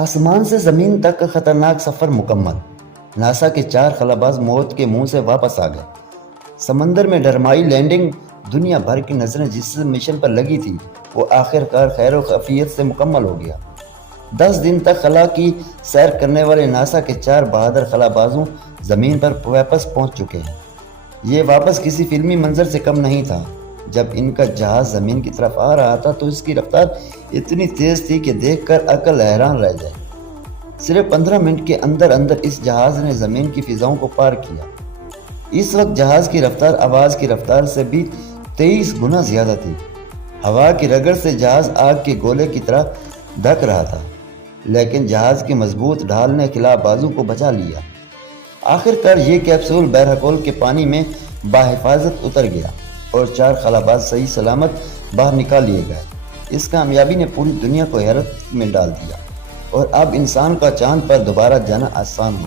آسمان سے زمین تک کا خطرناک سفر مکمل۔ ناسا کے 4 خلاباز موت کے منہ سے واپس آ گئے۔ سمندر میں ڈرمائی لینڈنگ، دنیا بھر کی نظریں جس مشن پر لگی تھی وہ آخر کار خیر و عافیت سے مکمل ہو گیا۔ 10 دن تک خلا کی سیر کرنے والے ناسا کے 4 بہادر خلابازوں زمین پر واپس پہنچ چکے ہیں۔ یہ واپس کسی فلمی منظر سے کم نہیں تھا۔ جب ان کا جہاز زمین کی طرف آ رہا تھا تو اس کی رفتار اتنی تیز تھی کہ دیکھ کر عقل حیران رہ جائے۔ صرف 15 منٹ کے اندر اس جہاز نے زمین کی فضاؤں کو پار کیا۔ اس وقت جہاز کی رفتار آواز کی رفتار سے بھی 23 گنا زیادہ تھی۔ ہوا کی رگڑ سے جہاز آگ کے گولے کی طرح دھک رہا تھا، لیکن جہاز کی مضبوط ڈھال نے خلابازوں کو بچا لیا۔ آخر کار یہ کیپسول بحرحقول کے پانی میں بحفاظت اتر گیا اور 4 خلاباز صحیح سلامت باہر نکال لیے گئے۔ اس کامیابی نے پوری دنیا کو حیرت میں ڈال دیا اور اب انسان کا چاند پر دوبارہ جانا آسان ہو۔